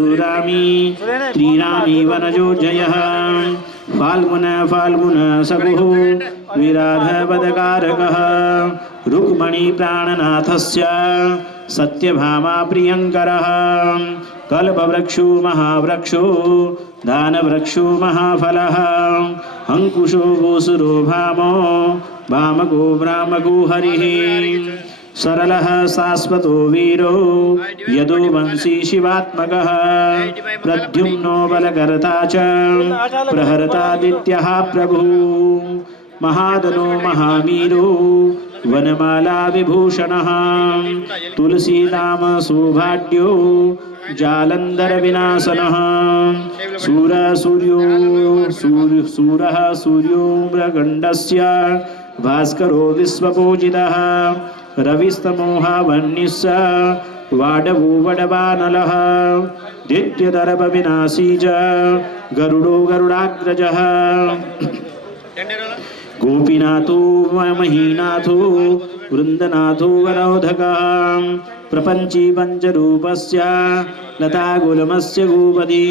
गुरुरामी त्रिरामी वनजो जयः फाल्गुन फाल्गुन सगुः विराध पदकारकः रुक्मणी प्राणनाथस्य सत्यभामा प्रियंकरः कल्पवृक्षो महावृक्षो दानवृक्षो महाफलः अंकुशो गोसुरो भामो भामको ब्राह्मको हरिः सरलः शाश्वतो वीरो यदुवंशी शिवात्मकः प्रद्युम्नो बलकर्ता च प्रहर्तादित्यः प्रभुः महादनो महावीरो वनमाला विभूषणः तुलसीदाम सौभाग्यो जालंधर विनाशनः सूरः सूर्यो मृगण्डस्य भास्करो विश्वपूजितः रविस्तमोहावन्निस्स वाडवो वडवानलः दित्यदर्भविनाशी च गरुडो गरुडाग्रजः गोपीनाथो महीनाथो वृन्दनाथो वरोधकः प्रपञ्ची पञ्चरूपस्य लतागुलमस्य गोपदी